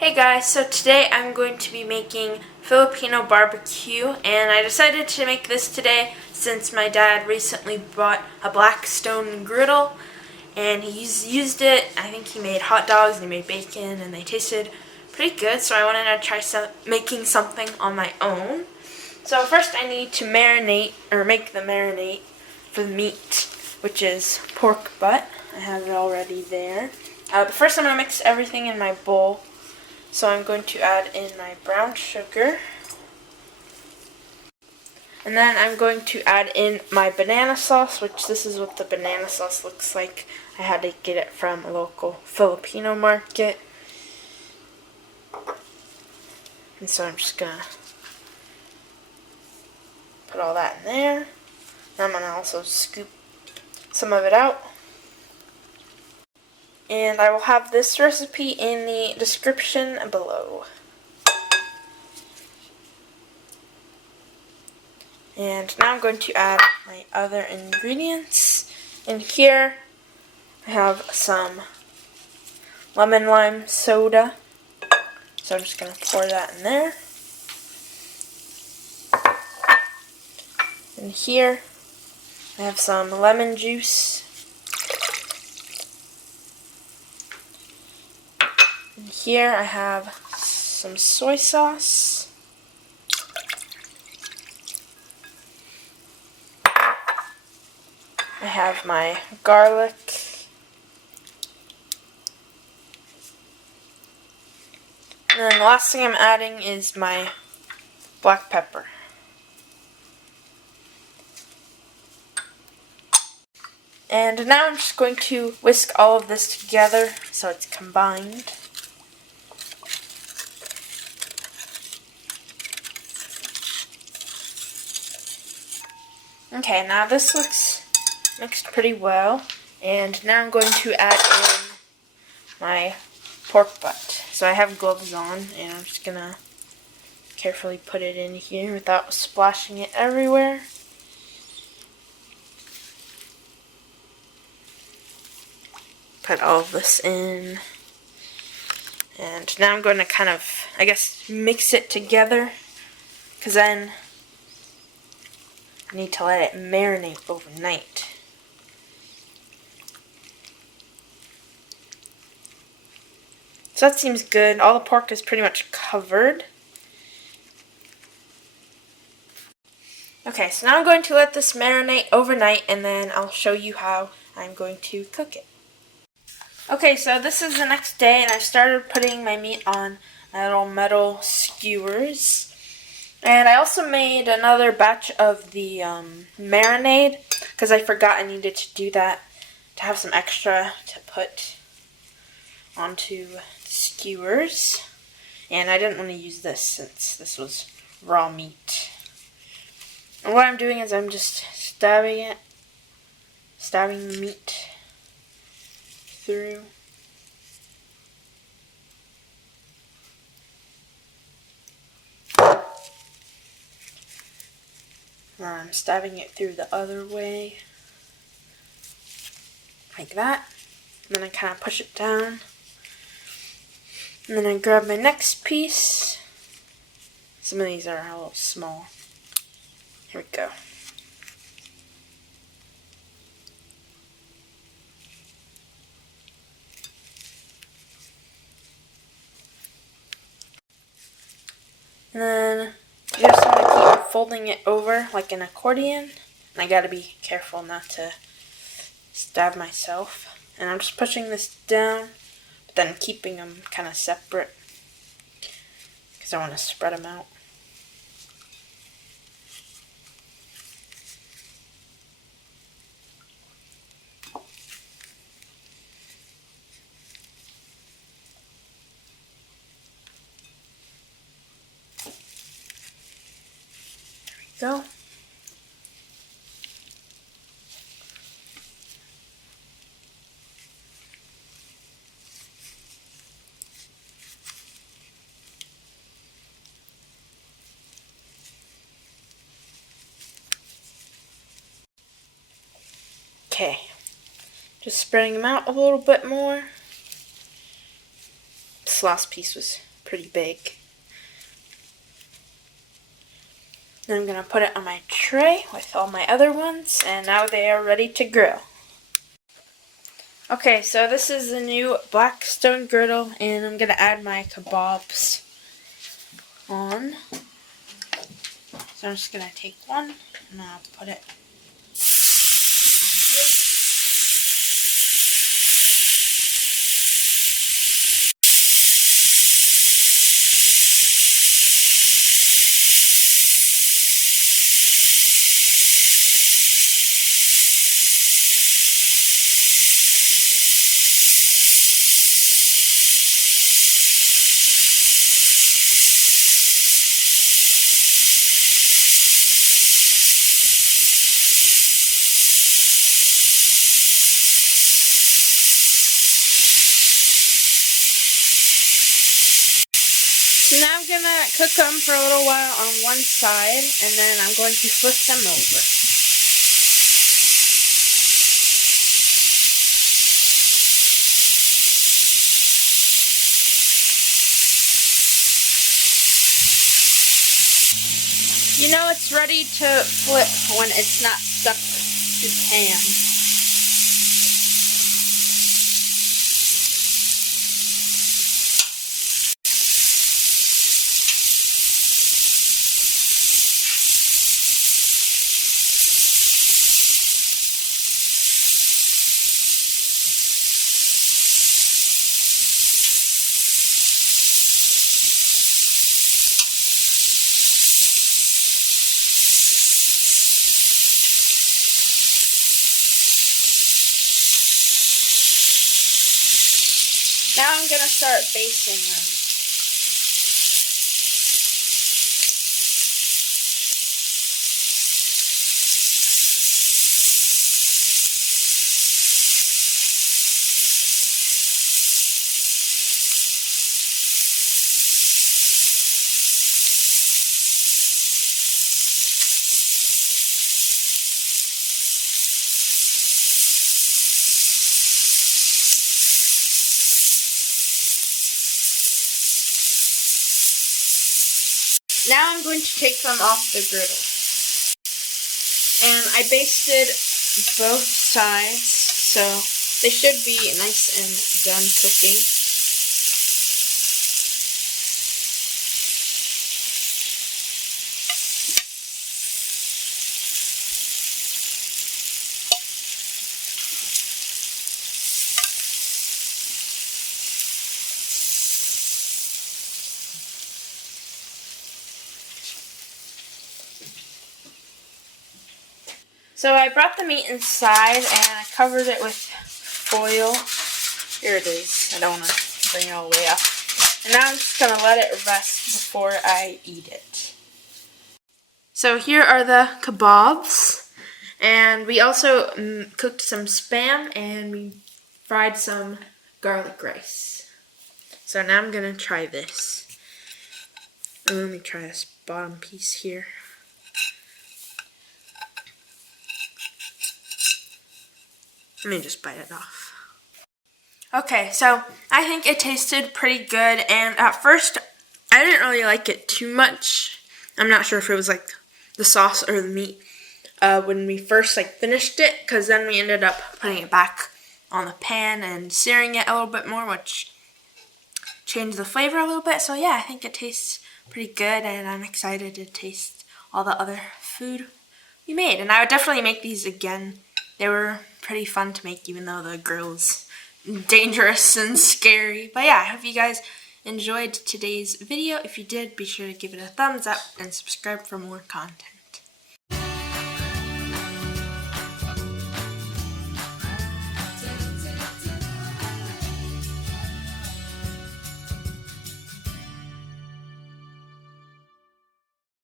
Hey guys, so today I'm going to be making Filipino barbecue, and I decided to make this today since my dad recently bought a Blackstone Griddle, and he's used it. I think he made hot dogs and he made bacon, and they tasted pretty good, so I wanted to try making something on my own. So first I need to make the marinade for the meat, which is pork butt. I have it already there. But first I'm going to mix everything in my bowl. So I'm going to add in my brown sugar. And then I'm going to add in my banana sauce, which this is what the banana sauce looks like. I had to get it from a local Filipino market. And so I'm just going to put all that in there. And I'm going to also scoop some of it out. And I will have this recipe in the description below. And now I'm going to add my other ingredients. In here, I have some lemon lime soda. So I'm just going to pour that in there. And here, I have some lemon juice. And here I have some soy sauce. I have my garlic. And then the last thing I'm adding is my black pepper. And now I'm just going to whisk all of this together so it's combined. Okay, now this looks mixed pretty well, and now I'm going to add in my pork butt. So I have gloves on, and I'm just gonna carefully put it in here without splashing it everywhere. Put all of this in, and now I'm going to kind of, I guess, mix it together, because then I need to let it marinate overnight. So that seems good. All the pork is pretty much covered. Okay, so now I'm going to let this marinate overnight, and then I'll show you how I'm going to cook it. Okay, so this is the next day, and I started putting my meat on my little metal skewers. And I also made another batch of the marinade, because I forgot I needed to do that, to have some extra to put onto the skewers. And I didn't want to use this since this was raw meat. And what I'm doing is I'm just stabbing the meat through. I'm stabbing it through the other way, like that. And then I kind of push it down. And then I grab my next piece. Some of these are a little small. Here we go. And then you just want to keep folding it over like an accordion. And I gotta be careful not to stab myself. And I'm just pushing this down, but then keeping them kind of separate because I want to spread them out. There we go. Okay, just spreading them out a little bit more. This last piece was pretty big. Then I'm going to put it on my tray with all my other ones, and now they are ready to grill. Okay, so this is the new Blackstone Griddle, and I'm going to add my kebabs on. So I'm just going to take one, and I'll put it on here. So now I'm going to cook them for a little while on one side, and then I'm going to flip them over. You know it's ready to flip when it's not stuck to the pan. Now I'm going to start basting them. Now I'm going to take them off the griddle. And I basted both sides, so they should be nice and done cooking. So I brought the meat inside and I covered it with foil. Here it is. I don't want to bring it all the way up. And now I'm just going to let it rest before I eat it. So here are the kebabs. And we also cooked some Spam and we fried some garlic rice. So now I'm going to try this. Let me try this bottom piece here. Let me just bite it off. Okay, so I think it tasted pretty good, and at first I didn't really like it too much. I'm not sure if it was like the sauce or the meat when we first finished it, because then we ended up putting it back on the pan and searing it a little bit more, which changed the flavor a little bit. So yeah, I think it tastes pretty good, and I'm excited to taste all the other food we made. And I would definitely make these again. They were pretty fun to make, even though the grill is dangerous and scary. But yeah, I hope you guys enjoyed today's video. If you did, be sure to give it a thumbs up and subscribe for more content.